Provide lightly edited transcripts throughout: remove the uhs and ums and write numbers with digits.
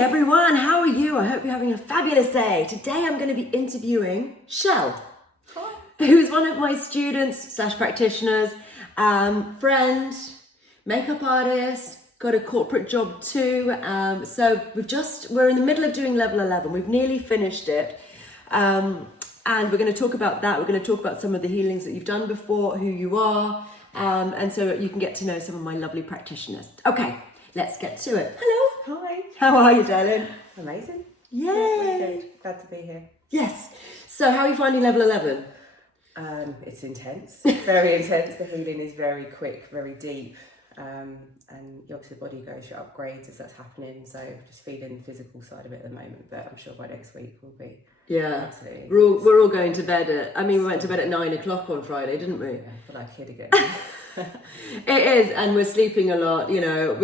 everyone, how are you? I hope you're having a fabulous day. Today I'm going to be interviewing Shel, who's one of my students / practitioners, friend, makeup artist, got a corporate job too. So we're in the middle of doing level 11. We've nearly finished it. And we're going to talk about that. We're going to talk about some of the healings that you've done before, who you are, and so you can get to know some of my lovely practitioners. Okay, let's get to it. Hello. Hi. How are you, darling? Amazing. Yay. Really good. Glad to be here. Yes. So how are you finding level 11? It's intense. Very intense. The healing is very quick, very deep. And obviously the body goes through upgrades as that's happening. So just feeling the physical side of it at the moment. But I'm sure by next week we'll be absolutely. We're all going to bed we went to bed at 9 o'clock on Friday, didn't we? Yeah, I feel like a kid again. It is, and we're sleeping a lot, you know.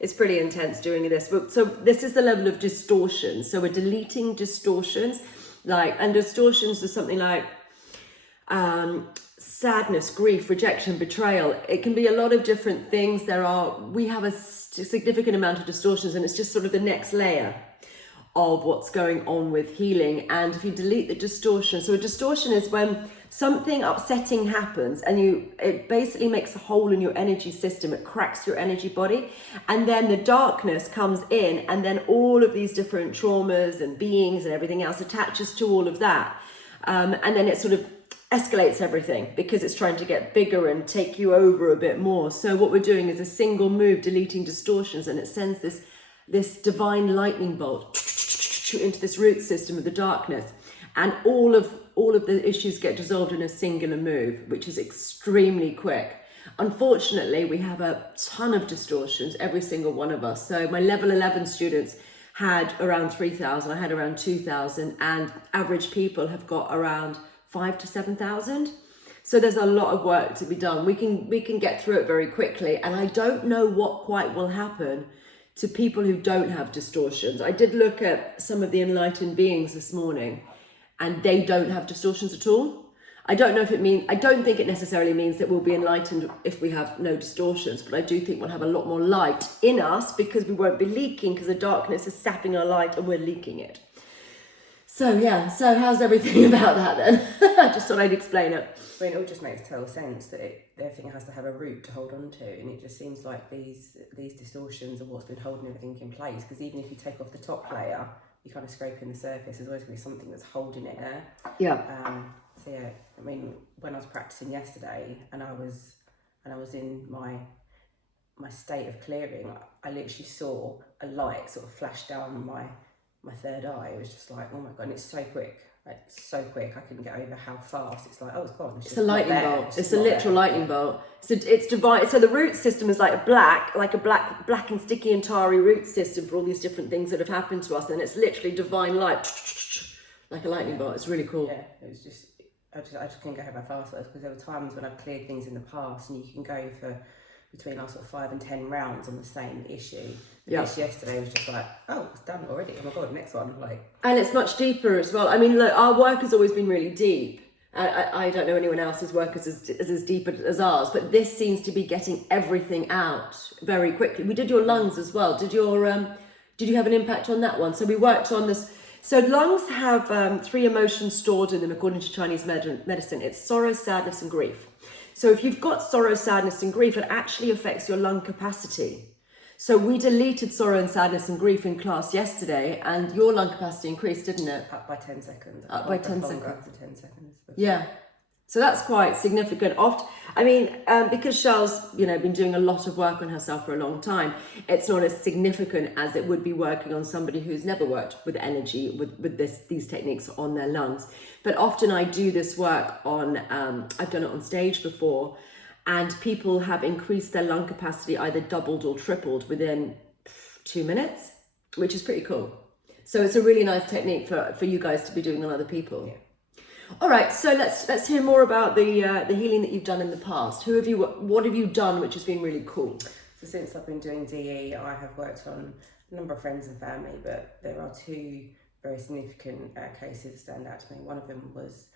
It's pretty intense doing this. So this is the level of distortion. So we're deleting distortions, and distortions are something like sadness, grief, rejection, betrayal. It can be a lot of different things. We have a significant amount of distortions, and it's just sort of the next layer of what's going on with healing. And if you delete the distortion, so a distortion is when something upsetting happens and it basically makes a hole in your energy system. It cracks your energy body, and then the darkness comes in, and then all of these different traumas and beings and everything else attaches to all of that, and then it sort of escalates everything because it's trying to get bigger and take you over a bit more. So what we're doing is a single move, deleting distortions, and it sends this divine lightning bolt into this root system of the darkness, and all of the issues get dissolved in a singular move, which is extremely quick. Unfortunately, we have a ton of distortions, every single one of us. So my level 11 students had around 3,000, I had around 2,000, and average people have got around 5,000 to 7,000. So there's a lot of work to be done. We can get through it very quickly, and I don't know what quite will happen to people who don't have distortions. I did look at some of the enlightened beings this morning, and they don't have distortions at all. I don't think it necessarily means that we'll be enlightened if we have no distortions, but I do think we'll have a lot more light in us because we won't be leaking, because the darkness is sapping our light and we're leaking it. So how's everything about that then? I just thought I'd explain it. I mean, it all just makes total sense that everything has to have a root to hold on to, and it just seems like these distortions are what's been holding everything in place, because even if you take off the top layer, you're kind of scraping the surface, there's always going to be something that's holding it there. I mean, when I was practicing yesterday and I was in my state of clearing, I literally saw a light sort of flash down my third eye. It was just like, oh my God, and it's so quick. It's so quick, I couldn't get over how fast. It's like, oh, it's gone. It's a lightning bolt. It's a literal lightning bolt. So it's divine. So the root system is like a black and sticky and tarry root system for all these different things that have happened to us. And it's literally divine light, like a lightning bolt. It's really cool. Yeah, it was just, I just couldn't go how fast it was, because there were times when I've cleared things in the past, and you can go for between sort of 5 and 10 rounds on the same issue. This yesterday was just like, oh, it's done already. Oh my God, next one. And it's much deeper as well. I mean, look, our work has always been really deep. I don't know anyone else's work is as deep as ours, but this seems to be getting everything out very quickly. We did your lungs as well. Did you have an impact on that one? So we worked on this. So lungs have 3 emotions stored in them according to Chinese medicine. It's sorrow, sadness, and grief. So if you've got sorrow, sadness, and grief, it actually affects your lung capacity. So we deleted sorrow and sadness and grief in class yesterday, and your lung capacity increased, didn't it? Up by 10 seconds. Up by 10 seconds. Up to 10 seconds. Yeah. So that's quite significant. Because Shel's, been doing a lot of work on herself for a long time, it's not as significant as it would be working on somebody who's never worked with energy, with these techniques on their lungs. But often I do this work on, I've done it on stage before, and people have increased their lung capacity, either doubled or tripled within 2 minutes, which is pretty cool. So it's a really nice technique for you guys to be doing on other people. Yeah. All right, so let's hear more about the healing that you've done in the past. What have you done which has been really cool? So since I've been doing DE, I have worked on a number of friends and family, but there are 2 very significant cases that stand out to me. One of them was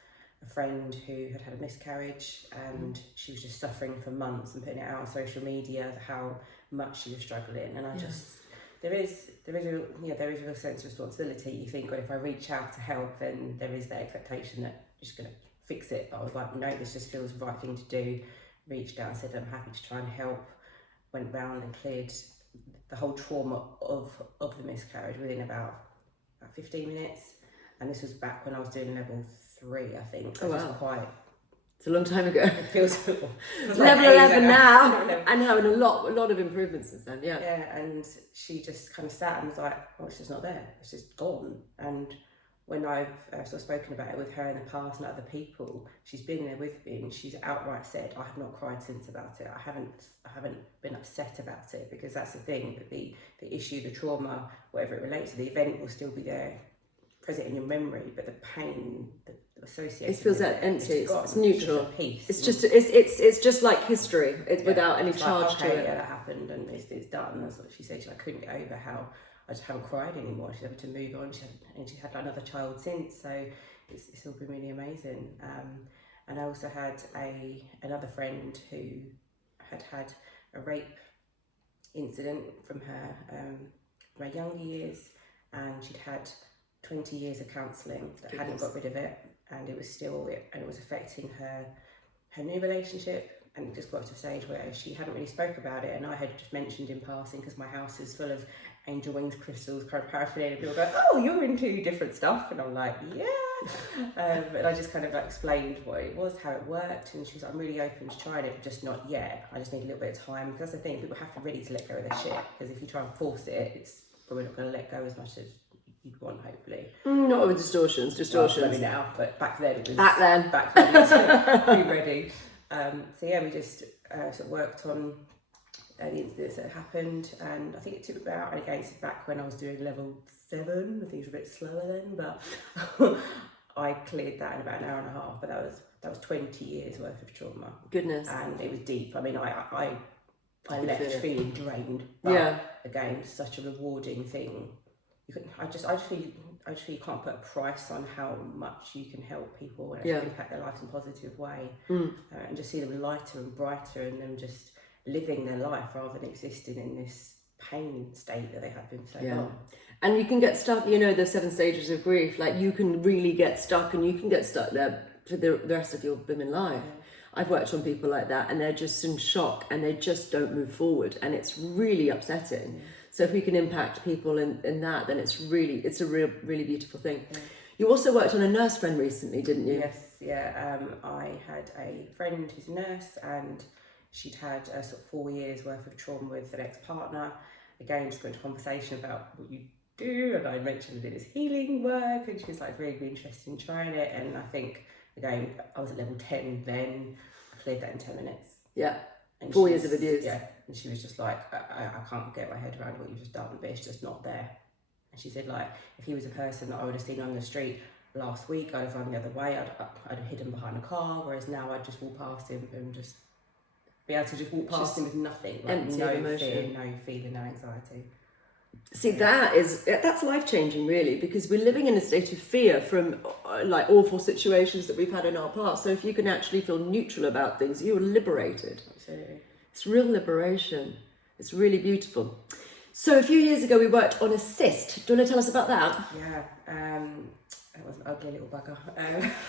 a friend who had a miscarriage, and she was just suffering for months and putting it out on social media of how much she was struggling. And I just there is a real sense of responsibility. You think, well, if I reach out to help, then there is the expectation that you're just going to fix it. But I was like, no, this just feels the right thing to do. Reached out and said I'm happy to try and help. Went round and cleared the whole trauma of the miscarriage within about 15 minutes. And this was back when I was doing level 3, I think. So Oh, it was wow. quite. It's a long time ago. It feels like level ages 11 ago. now. I know, and a lot of improvements since then, yeah. Yeah, and she just kind of sat and was like, oh, it's just not there. It's just gone. And when I've sort of spoken about it with her in the past and other people, she's been there with me and she's outright said, I have not cried since about it. I haven't been upset about it, because that's the thing, that the issue, the trauma, whatever it relates to, the event will still be there, present in your memory, but the pain associated, it feels with that empty. It's neutral. It's just a peace. It's just like history. It's without any it's charge like, okay, to it. yeah, that happened and it's done. That's what she said. She couldn't get over how I just haven't cried anymore. She's able to move on. She had another child since, so it's all been really amazing. And I also had another friend who had a rape incident from her younger years, and she'd had 20 years of counselling that hadn't got rid of it, and it was affecting her new relationship. And it just got to a stage where she hadn't really spoke about it, and I had just mentioned in passing, because my house is full of angel wings, crystals, kind of paraphernalia. People go, oh, you're into different stuff, and I'm like, yeah. And I just kind of explained what it was, how it worked, and she was like, I'm really open to trying it, but just not yet. I just need a little bit of time, because that's the thing, people have to be ready to let go of their shit, because if you try and force it, it's probably not going to let go as much as you'd want, hopefully. Not with distortions. Well, maybe now, but back then it was. Back then it was be ready. So yeah, we just sort of worked on the incidents that happened, and I think it took about, and again, it's back when I was doing level 7, things were a bit slower then, but I cleared that in about an hour and a half. But that was 20 years worth of trauma. Goodness. And it was deep. I mean, I left feeling drained. But Yeah. again, it's such a rewarding thing. I just feel you can't put a price on how much you can help people and impact their lives in a positive way, and just see them lighter and brighter, and them just living their life rather than existing in this pain state that they have been so long. And you can get stuck, the 7 stages of grief, like you can really get stuck, and you can get stuck there for the rest of your blooming life. I've worked on people like that, and they're just in shock and they just don't move forward, and it's really upsetting. So if we can impact people in that, then it's a really beautiful thing. You also worked on a nurse friend recently, didn't you? Yes, yeah. I had a friend who's a nurse, and she'd had sort of 4 years worth of trauma with an ex-partner. Again, just got into conversation about what you do, and I mentioned it as healing work, and she was like really interested in trying it. And I think, again, I was at level 10 then. I cleared that in 10 minutes. Yeah. And 4 years of abuse. Yeah, and she was just like, I can't get my head around what you've just done, but it's just not there. And she said, like, if he was a person that I would have seen on the street last week, I'd have run the other way, I'd have hidden behind a car, whereas now I'd just walk past him and just be able to just walk past him with nothing, like empty no emotion. fear, no feeling, no anxiety. See, that's life-changing, really, because we're living in a state of fear from like awful situations that we've had in our past. So if you can actually feel neutral about things, you're liberated. Absolutely. It's real liberation. It's really beautiful. So a few years ago, we worked on a cyst. Do you want to tell us about that? Yeah, it was an ugly little bugger.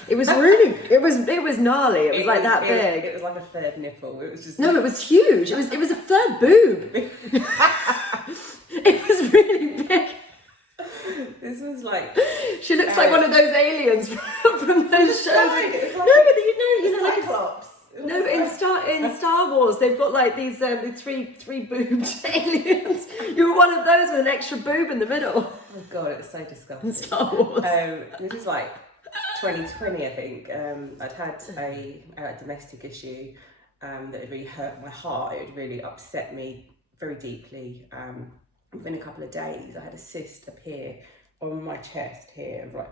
It was really, it was gnarly. It was like that big. It was like a third nipple. It was just no, it was huge. It was a third boob. It was really big. This was like. She looks like one of those aliens from those shows. It's like, you know, like Cyclops. No, in Star Wars, they've got like these three boobed aliens. You were one of those with an extra boob in the middle. Oh god, it's so disgusting. In Star Wars. This is like 2020, I think. I'd had a domestic issue that had really hurt my heart. It had really upset me very deeply. Within a couple of days, I had a cyst appear on my chest here, like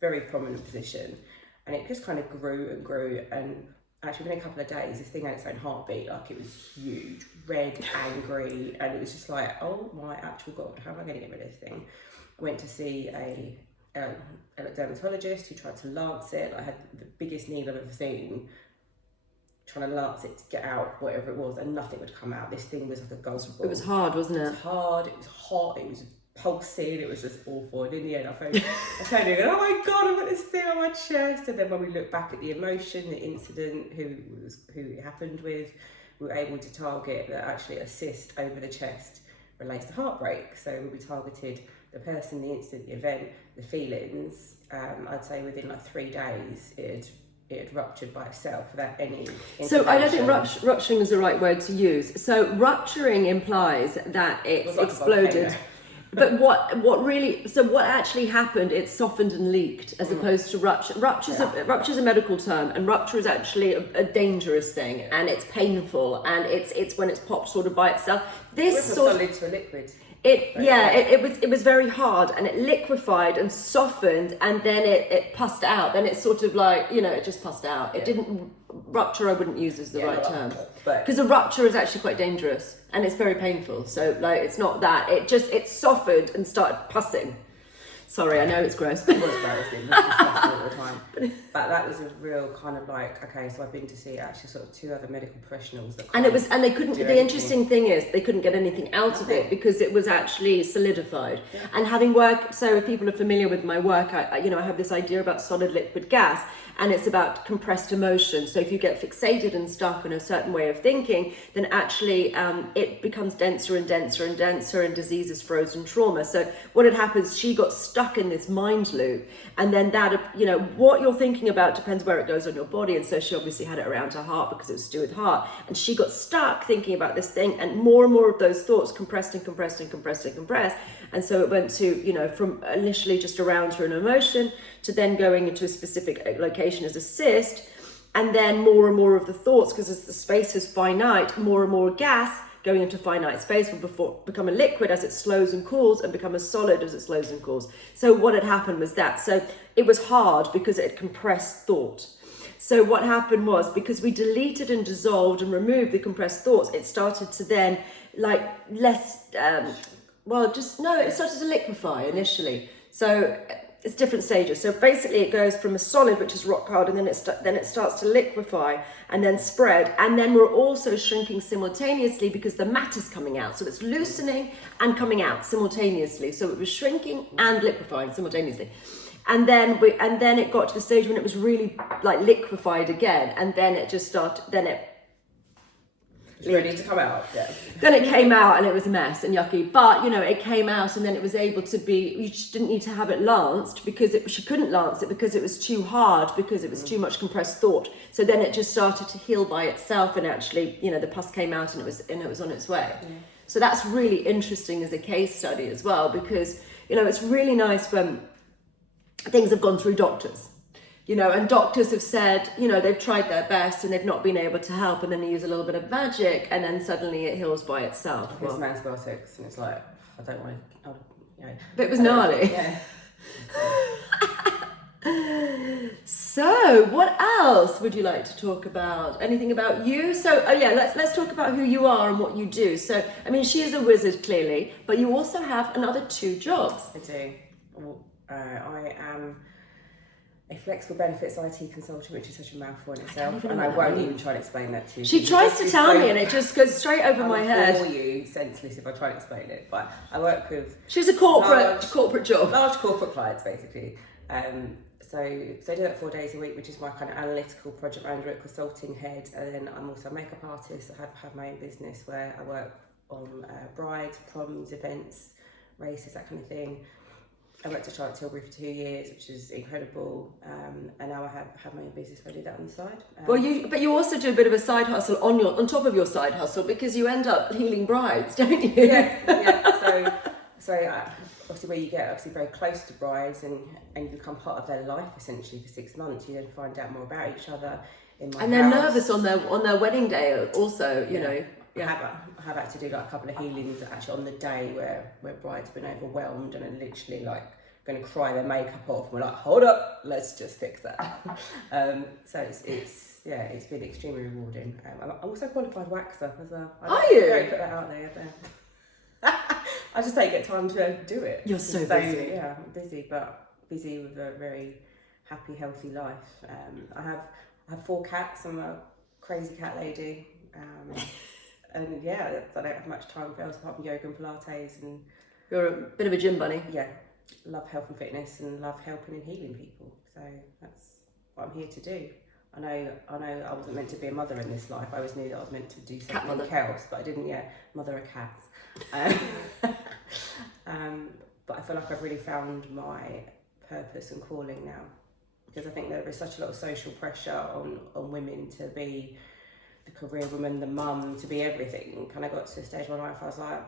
very prominent position, and it just kind of grew and grew. And actually, within a couple of days, this thing had its own heartbeat. Like, it was huge, red, angry, and it was just like, oh my actual god, how am I going to get rid of this thing? I went to see a dermatologist who tried to lance it. I had the biggest needle I've ever seen. trying to lance it to get out whatever it was, and nothing would come out. This thing was like a golf ball. It was hard, wasn't it? It was hard, it was hot, it was pulsing, it was just awful. And in the end, I phoned you, oh my God, I've got this thing on my chest. And then when we look back at the emotion, the incident, who it happened with, we were able to target that actually a cyst over the chest relates to heartbreak. So we targeted the person, the incident, the event, the feelings. I'd say within like 3 days, it had ruptured by itself without any So I don't think rupturing is the right word to use. So rupturing implies that it's like exploded. But what actually happened, it softened and leaked as opposed to rupture. Rupture's a medical term, and rupture is actually a dangerous thing, and it's painful, and it's when it's popped sort of by itself. This was solid to a liquid. It was very hard, and it liquefied and softened, and then it pussed out. Then it's sort of like, it just pussed out. It didn't rupture. I wouldn't use as the right term, because a rupture is actually quite dangerous and it's very painful. So like, it's not that. It softened and started pussing. Sorry, I know it's gross. It was gross. It was disgusting all the time. But that was a real kind of like, okay, so I've been to see actually sort of 2 other medical professionals that they couldn't. The interesting thing is they couldn't get anything out of it because it was actually solidified. Yeah. And having worked, so if people are familiar with my work, I have this idea about solid liquid gas, and it's about compressed emotion. So if you get fixated and stuck in a certain way of thinking, then actually it becomes denser and denser and denser, and diseases, frozen trauma. So what had happened is she got stuck in this mind loop, and then that, what you're thinking about depends where it goes on your body. And so she obviously had it around her heart because it was to do with heart, and she got stuck thinking about this thing, and more of those thoughts compressed and compressed and compressed and compressed. And so it went to, from initially just around her an emotion to then going into a specific location as a cyst, and then more and more of the thoughts, because as the space is finite, more and more gas going into finite space will become a liquid as it slows and cools, and become a solid as it slows and cools. So what had happened was that. So it was hard because it had compressed thought. So what happened was, because we deleted and dissolved and removed the compressed thoughts, it started to then it started to liquefy initially. So it's different stages. So basically it goes from a solid, which is rock hard, and then it starts to liquefy and then spread. And then we're also shrinking simultaneously because the matter's coming out. So it's loosening and coming out simultaneously. So it was shrinking and liquefying simultaneously. And then it got to the stage when it was really like liquefied again. And then it just started, ready to come out. Yeah. Then it came out and it was a mess and yucky. But it came out, and then it was able to be. You just didn't need to have it lanced because she couldn't lance it because it was too hard, because it was too much compressed thought. So then it just started to heal by itself, and actually, the pus came out and it was on its way. Yeah. So that's really interesting as a case study as well, because it's really nice when things have gone through doctors. And doctors have said, they've tried their best and they've not been able to help, and then they use a little bit of magic, and then suddenly it heals by itself. It's some antibiotics, and it's like, I don't want to, But it was gnarly. Yeah. So, what else would you like to talk about? Anything about you? So, let's talk about who you are and what you do. So, she is a wizard, clearly, but you also have another 2 jobs. I do. I am a flexible benefits IT consultant, which is such a mouthful in itself, and I won't even try to explain that to you. She tries to tell me, and it just goes straight over my head. I'll bore you senseless if I try to explain it, but I work with. She's a corporate job. Large corporate clients, basically. So I do that 4 days a week, which is my kind of analytical project manager, consulting head, and then I'm also a makeup artist. I have my own business where I work on brides, proms, events, races, that kind of thing. I worked at Charlotte Tilbury for 2 years, which is incredible, and now I have my own business where I do that on the side. But you also do a bit of a side hustle on top of your side hustle, because you end up healing brides, don't you? Yeah. So obviously, where you get very close to brides and you become part of their life essentially for 6 months, you then find out more about each other. And they're nervous on their wedding day also, you know. Yeah. I have had to do like a couple of healings actually on the day where brides have been overwhelmed and are literally like going to cry their makeup off. We're like, hold up, let's just fix that. So it's been extremely rewarding. I'm also a qualified waxer as well. Are you? Very put that out there. I just don't get time to do it. You're so busy. Yeah, I'm busy, but busy with a very happy, healthy life. I have 4 cats. I'm a crazy cat lady. And yeah, I don't have much time for else apart from yoga and Pilates, and You're a bit of a gym bunny. yeah, love health and fitness and love helping and healing people. So that's what I'm here to do. I know I wasn't meant to be a mother in this life. I always knew that I was meant to do something else, but I didn't yet mother a cat. But I feel like I've really found my purpose and calling now, because I think there is such a lot of social pressure on women to be the career woman, the mum, to be everything. And I got to a stage in my life I was like,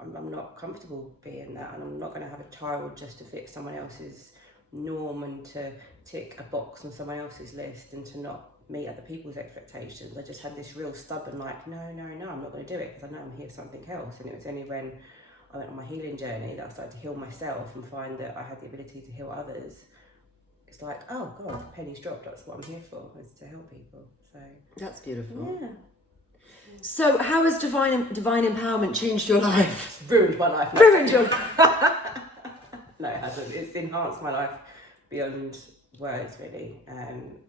I'm not comfortable being that, and I'm not going to have a child just to fit someone else's norm and to tick a box on someone else's list and to not meet other people's expectations. I just had this real stubborn like, no, I'm not going to do it because I know I'm here for something else. And it was only when I went on my healing journey that I started to heal myself and find that I had the ability to heal others. It's like, oh God, pennies dropped. That's what I'm here for, is to help people. So that's beautiful. Yeah. So how has divine empowerment changed your life? Ruined my life. Ruined your life. No, it hasn't. It's enhanced my life beyond words, really.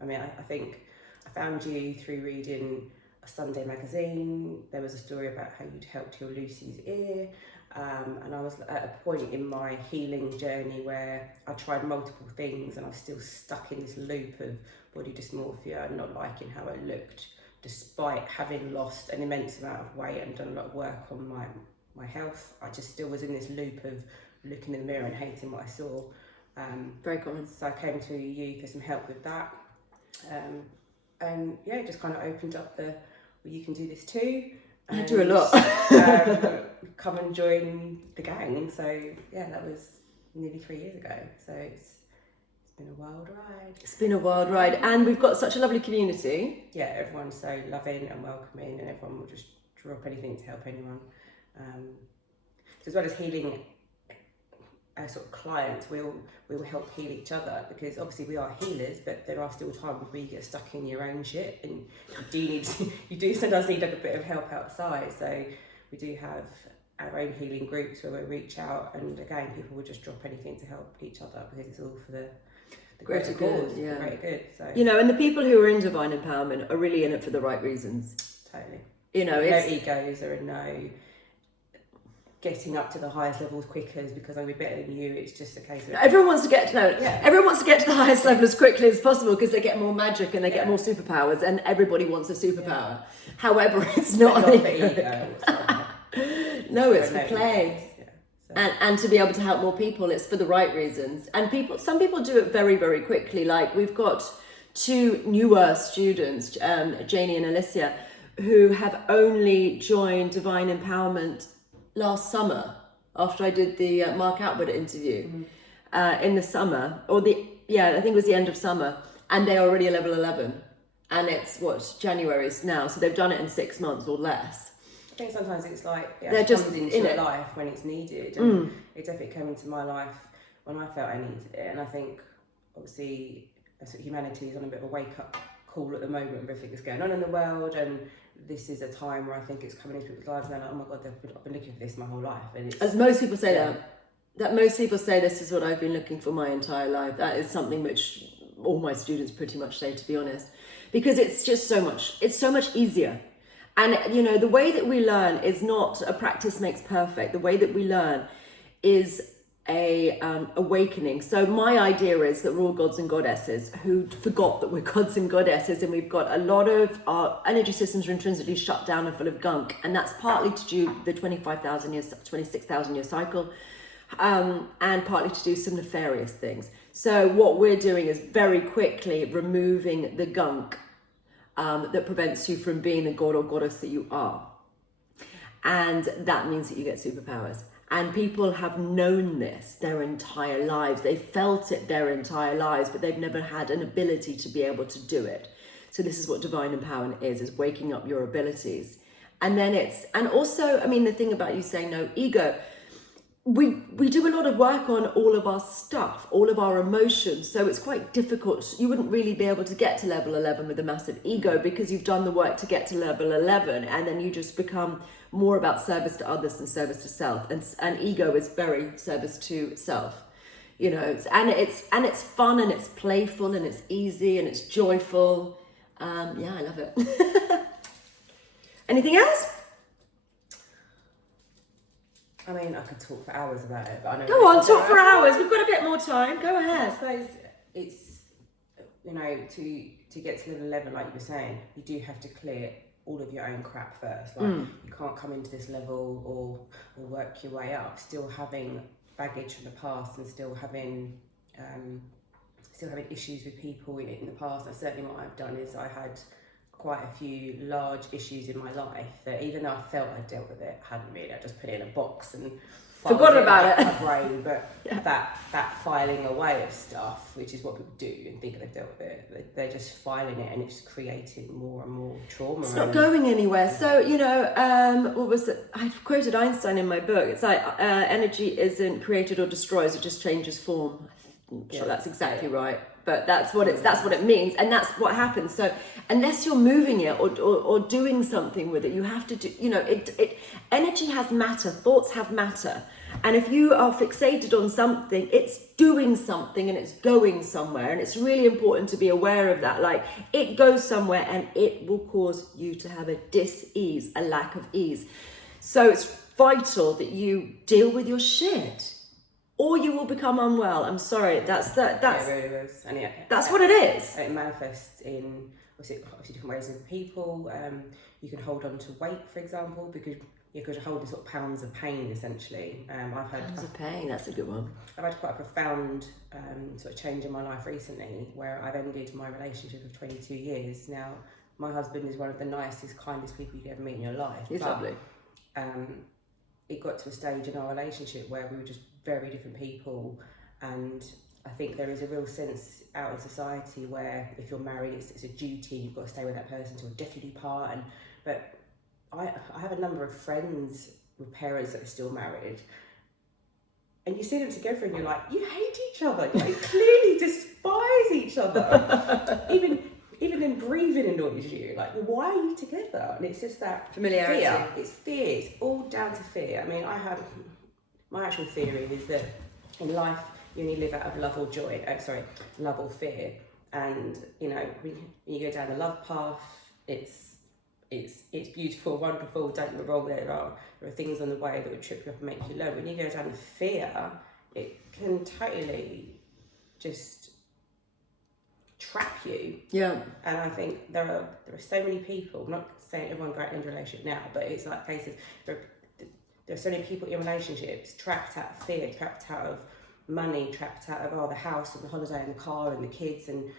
I mean, I think I found you through reading a Sunday magazine. There was a story about how you'd helped heal Lucy's ear. And I was at a point in my healing journey where I tried multiple things and I was still stuck in this loop of body dysmorphia and not liking how I looked, despite having lost an immense amount of weight and done a lot of work on my health. I just still was in this loop of looking in the mirror and hating what I saw. Very common. So I came to you for some help with that. And yeah, it just kind of opened up well, you can do this too. I do a lot. Come and join the gang. So yeah, that was nearly 3 years ago. So it's been a wild ride. It's been a wild ride, and we've got such a lovely community. Yeah, everyone's so loving and welcoming, and everyone will just drop anything to help anyone. So as well as healing our sort of clients, we will help heal each other, because obviously we are healers, but there are still times where you get stuck in your own shit and you do sometimes need a bit of help outside. So we do have our own healing groups where we reach out, and again, people will just drop anything to help each other, because it's all for the greater cause, the greater good. So and the people who are in divine empowerment are really in it for the right reasons. Totally. It's no egos, there are no getting up to the highest levels quicker because I'm better than you. It's just a case of everyone wants to get to the highest level as quickly as possible because they get more magic and they get more superpowers, and everybody wants a superpower. However, it's not for ego. No, it's for play. And to be able to help more people, it's for the right reasons. And some people do it very, very quickly. Like we've got 2 newer students, Janie and Alicia, who have only joined Divine Empowerment last summer after I did the Mark Outward interview in the summer, I think it was the end of summer, and they're already a level 11, and it's January now, so they've done it in 6 months or less. I think sometimes it's like they're just comes into your life when it's needed, and it definitely came into my life when I felt I needed it. And I think obviously humanity is on a bit of a wake up call at the moment with everything that's going on in the world, and this is a time where I think it's coming into people's lives and they're like, oh my God, I've been looking for this my whole life. And it's, as most people say that most people say this is what I've been looking for my entire life. That is something which all my students pretty much say, to be honest, because it's just so much easier. And the way that we learn is not a practice makes perfect. The way that we learn is a awakening. So my idea is that we're all gods and goddesses who forgot that we're gods and goddesses, and we've got a lot of our energy systems are intrinsically shut down and full of gunk, and that's partly to do the 26,000 year cycle, and partly to do some nefarious things. So what we're doing is very quickly removing the gunk that prevents you from being the god or goddess that you are, and that means that you get superpowers. And people have known this their entire lives. They felt it their entire lives, but they've never had an ability to be able to do it. So this is what divine empowerment is waking up your abilities. And then and also, the thing about you saying no ego, we do a lot of work on all of our stuff, all of our emotions. So it's quite difficult. You wouldn't really be able to get to level 11 with a massive ego, because you've done the work to get to level 11, and then you just become more about service to others than service to self, and ego is very service to self, and it's fun and it's playful and it's easy and it's joyful, Yeah, I love it. Anything else? I mean, I could talk for hours about it, but I know. Go on, talk for hours. We've got a bit more time. Go I ahead. suppose it's, you know, to get to level 11, like you were saying, you do have to clear all of your own crap first. Like you can't come into this level or work your way up still having baggage from the past and still having issues with people in the past. And certainly what I've done is I had quite a few large issues in my life that even though I felt I dealt with it, I hadn't really. I just put it in a box and forgot about it. My brain, but that filing away of stuff, which is what people do and think they've dealt with it, they're just filing it and it's creating more and more trauma. It's not going anywhere. So, you know, what was it? I've quoted Einstein in my book. It's like energy isn't created or destroys, it just changes form. I'm sure that's exactly right. But that's what it means, and that's what happens. So unless you're moving it or doing something with it, you have to do, you know, energy has matter, thoughts have matter. And if you are fixated on something, it's doing something and it's going somewhere. And it's really important to be aware of that. Like, it goes somewhere and it will cause you to have a dis-ease, a lack of ease. So it's vital that you deal with your shit, or you will become unwell. I'm sorry, that's it really is. And that's what it is. It manifests in obviously different ways with people. You can hold on to weight, for example, because you're holding sort of pounds of pain, essentially. I've had pounds of pain. That's a good one. I've had quite a profound sort of change in my life recently, where I've ended my relationship of 22 years. Now, my husband is one of the nicest, kindest people you could ever meet in your life. He's lovely. It got to a stage in our relationship where we were just very different people, and I think there is a real sense out in society where if you're married, it's a duty, you've got to stay with that person till death do you part. But I have a number of friends with parents that are still married, and you see them together and you're like, you hate each other, you clearly despise each other. Even then breathing annoys you. Like, why are you together? And it's just that familiarity. Fear. It's fear. It's all down to fear. I mean, my actual theory is that in life you only live out of love or joy. Love or fear. And you know, when you go down the love path, it's beautiful, wonderful. Don't get me wrong. There are things on the way that would trip you up and make you low. When you go down the fear, it can totally just trap you. Yeah. And I think there are so many people, I'm not saying everyone got into a relationship now, but it's like cases, there are so many people in relationships trapped out of fear, trapped out of money, trapped out of the house and the holiday and the car and the kids. And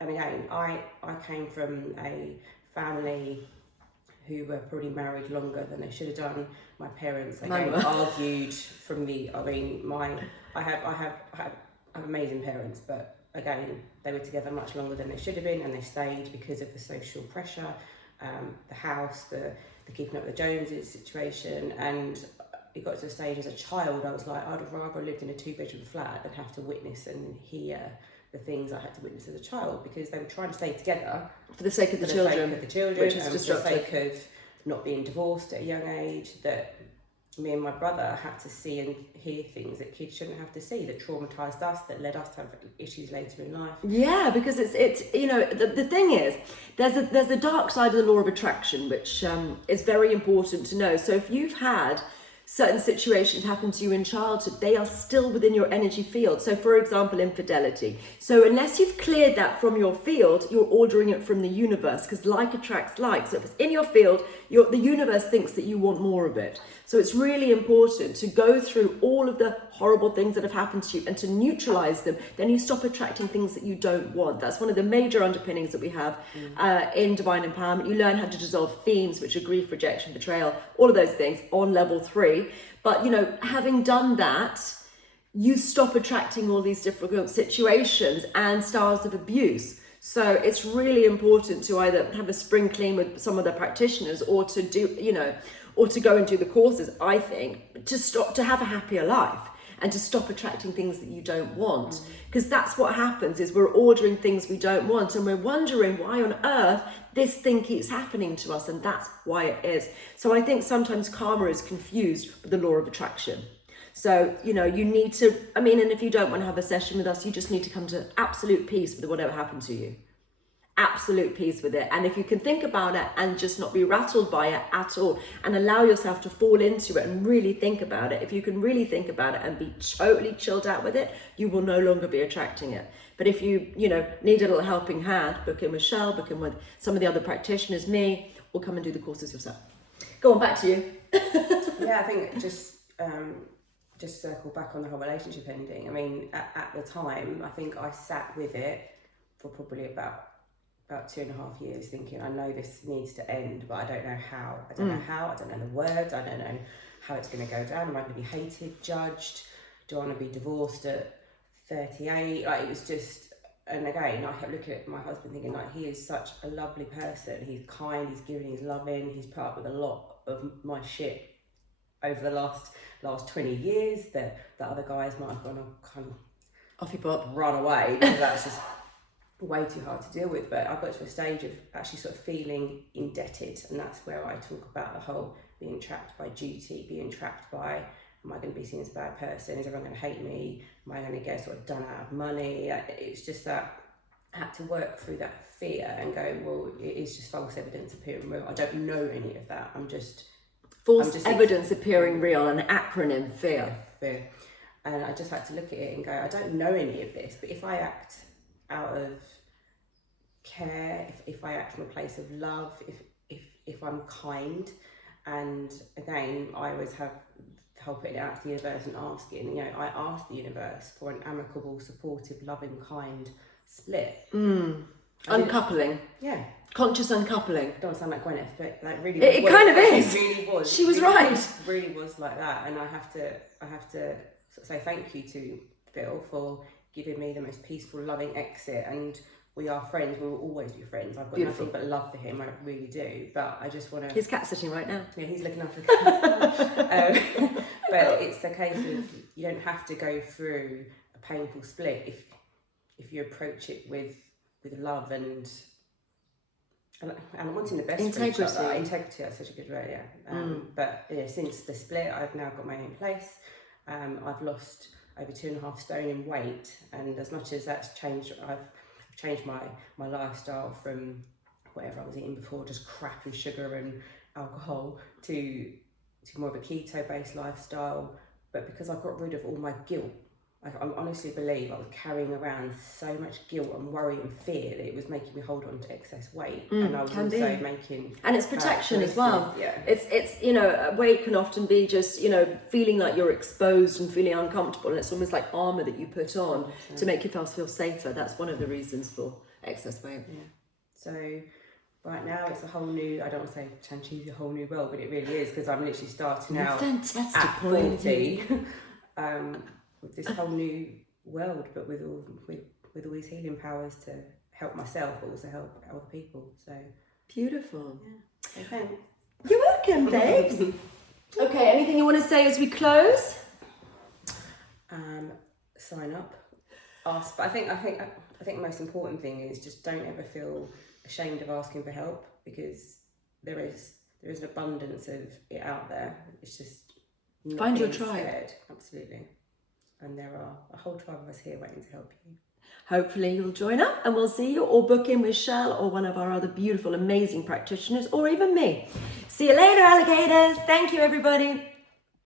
again, I came from a family who were probably married longer than they should have done. My parents again argued from the, I have amazing parents, but again, they were together much longer than they should have been, and they stayed because of the social pressure, the house, the keeping up with the Joneses situation. And it got to a stage as a child, I was like, I'd have rather lived in a 2-bedroom flat than have to witness and hear the things I had to witness as a child, because they were trying to stay together For the sake of the children, which is destructive. For the sake of not being divorced at a young age, that me and my brother had to see and hear things that kids shouldn't have to see, that traumatised us, that led us to have issues later in life. Yeah, because it's you know, the thing is, there's a dark side of the law of attraction, which is very important to know. So if you've had certain situations happen to you in childhood, they are still within your energy field. So for example, infidelity. So unless you've cleared that from your field, you're ordering it from the universe, because like attracts like. So if it's in your field, the universe thinks that you want more of it. So it's really important to go through all of the horrible things that have happened to you and to neutralize them. Then you stop attracting things that you don't want. That's one of the major underpinnings that we have in Divine Empowerment. You learn how to dissolve themes, which are grief, rejection, betrayal, all of those things on level 3. But, you know, having done that, you stop attracting all these difficult situations and styles of abuse. So it's really important to either have a spring clean with some of the practitioners, or to do, you know, or to go and do the courses, I think, to have a happier life and to stop attracting things that you don't want. Because that's what happens, is we're ordering things we don't want, and we're wondering why on earth this thing keeps happening to us, and that's why it is. So I think sometimes karma is confused with the law of attraction. So, you know, you need to, and if you don't want to have a session with us, you just need to come to absolute peace with whatever happened to you. absolute peace with it. And if you can think about it and just not be rattled by it at all, and allow yourself to fall into it and really think about it, if you can really think about it and be totally chilled out with it, you will no longer be attracting it. But if you need a little helping hand, book in with Shel, book in with some of the other practitioners, me, or come and do the courses yourself. Go on, back to you. Yeah, I think just circle back on the whole relationship ending. I mean, at the time, I think I sat with it for probably about 2.5 years thinking, I know this needs to end, but I don't know how. I don't know how, I don't know the words, I don't know how it's going to go down. Am I going to be hated, judged? Do I want to be divorced at 38? Like, it was just, and again, I kept looking at my husband thinking, like, he is such a lovely person. He's kind, he's giving, he's loving, he's put up with a lot of my shit over the last 20 years that other guys might have gone and kind of off your pop, run away, because that's just way too hard to deal with. But I got to a stage of actually sort of feeling indebted, and that's where I talk about the whole being trapped by duty, being trapped by, am I going to be seen as a bad person? Is everyone going to hate me? Am I going to get sort of done out of money? It's just that I had to work through that fear and go, well, it is just false evidence appearing real. I don't know any of that. False evidence appearing real, an acronym, fear. Fear. And I just had to look at it and go, I don't know any of this, but if I act out of care, if I act from a place of love, if I'm kind, and again, I always have the whole putting it out to the universe and asking, I asked the universe for an amicable, supportive, loving, kind split. Uncoupling. Yeah. Conscious uncoupling. I don't sound like Gwyneth, but like really, it kind of is. It really was. She was really, right. It really was like that, and I have to sort of say thank you to Bill for giving me the most peaceful, loving exit. And we are friends. We will always be friends. I've got Beautiful. nothing but love for him. I really do. But I just want to. His cat's sitting right now. Yeah, he's looking after the cat. But it's a case of you don't have to go through a painful split if you approach it with love and wanting the best for each other. Integrity, that's such a good word, yeah. But since the split, I've now got my own place. I've lost over 2.5 stone in weight, and as much as that's changed, I've changed my lifestyle from whatever I was eating before, just crap and sugar and alcohol, to more of a keto-based lifestyle. But because I've got rid of all my guilt, I honestly believe I was carrying around so much guilt and worry and fear that it was making me hold on to excess weight, and I was also making, and it's protection as well. Yeah, it's weight can often be just feeling like you're exposed and feeling uncomfortable, and it's almost like armor that you put on to make yourself feel safer. That's one of the reasons for excess weight. Yeah. So right now it's a whole new, I don't want to say Chanchi's a whole new world, but it really is, because I'm literally starting out at 40 with this whole new world, but with all these healing powers to help myself, but also help other people. So beautiful. Yeah. Okay. You're welcome, babes. Okay, anything you want to say as we close? Sign up, ask. But I think the most important thing is just don't ever feel ashamed of asking for help, because there is an abundance of it out there. It's just not find your being tribe. scared. Absolutely. And there are a whole tribe of us here waiting to help you. Hopefully you'll join up, and we'll see you, or book in with Shel or one of our other beautiful, amazing practitioners, or even me. See you later, alligators. Thank you, everybody.